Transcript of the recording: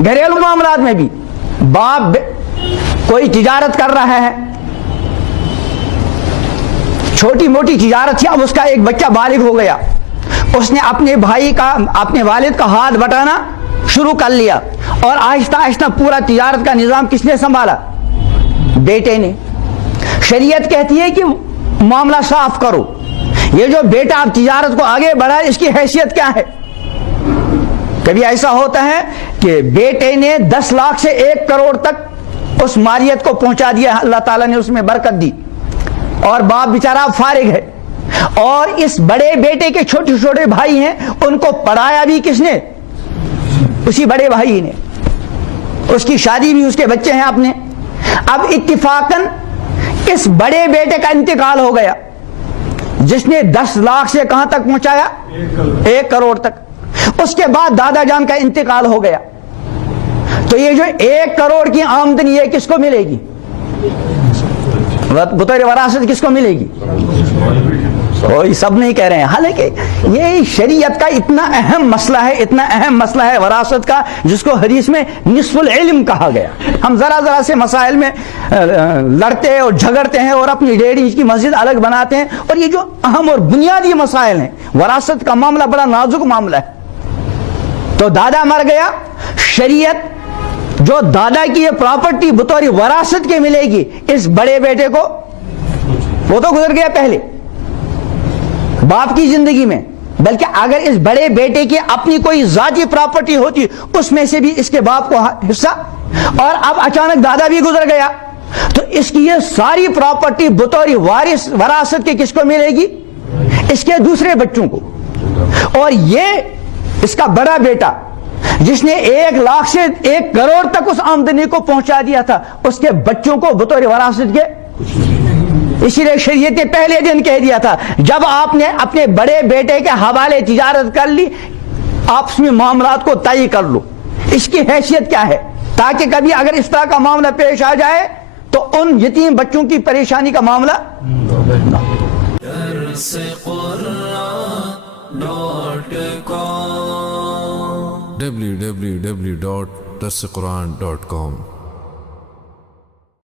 घरेलू मामलात में भी बाप कोई तिजारत कर रहा है, छोटी मोटी तिजारत थी, अब उसका एक बच्चा बालिग हो गया, उसने अपने भाई का, अपने वालिद का हाथ बटाना शुरू कर लिया और आहिस्ता आहिस्ता पूरा तिजारत का निज़ाम किसने संभाला? बेटे ने। शरीयत कहती है कि मामला साफ करो, ये जो बेटा अब तिजारत को आगे बढ़ा इसकी हैसियत क्या है? कभी ऐसा होता है कि बेटे ने 10 लाख से 1 करोड़ तक उस मालियत को पहुंचा दिया, अल्लाह ताला ने उसमें बरकत दी और बाप बेचारा फारिग है, और इस बड़े बेटे के छोटे छोटे भाई हैं, उनको पढ़ाया भी किसने? उसी बड़े भाई ने, उसकी शादी भी, उसके बच्चे हैं अपने। अब इत्तिफाकन इस बड़े बेटे का इंतकाल हो गया जिसने 10 लाख से कहां तक पहुंचाया? 1 करोड़ तक। उसके बाद दादा जान का इंतकाल हो गया, तो ये जो 1 करोड़ की आमदनी है किसको मिलेगी? बतौर वरासत किसको मिलेगी? कोई सब नहीं कह रहे हैं। हालांकि ये शरीयत का इतना अहम मसला है, इतना अहम मसला है वरासत का, जिसको हदीस में निस्फुल इल्म कहा गया। हम जरा जरा से मसाइल में लड़ते और झगड़ते हैं और अपनी 1.5 इंच की मस्जिद अलग बनाते हैं, और ये जो अहम और बुनियादी मसाइल हैं, वरासत का मामला बड़ा नाजुक मामला है। तो दादा मर गया, शरीयत जो दादा की ये प्रॉपर्टी बतौर वरासत के मिलेगी इस बड़े बेटे को, वो तो गुजर गया पहले बाप की जिंदगी में, बल्कि अगर इस बड़े बेटे की अपनी कोई जाती प्रॉपर्टी होती उसमें से भी इसके बाप को हिस्सा, और अब अचानक दादा भी गुजर गया, तो इसकी ये सारी प्रॉपर्टी बतौर वारिस वरासत के किसको मिलेगी? इसके दूसरे बच्चों को। और ये इसका बड़ा बेटा जिसने 1 लाख से 1 करोड़ तक उस आमदनी को पहुंचा दिया था, उसके बच्चों को बतौर वरासत के। इसीलिए शरीयत ने पहले दिन कह दिया था, जब आपने अपने बड़े बेटे के हवाले तिजारत कर ली, आपस में मामलात को तय कर लो, इसकी हैसियत क्या है, ताकि कभी अगर इस तरह का मामला पेश आ जाए तो उन यतीम बच्चों की परेशानी का मामला www.darsequran.com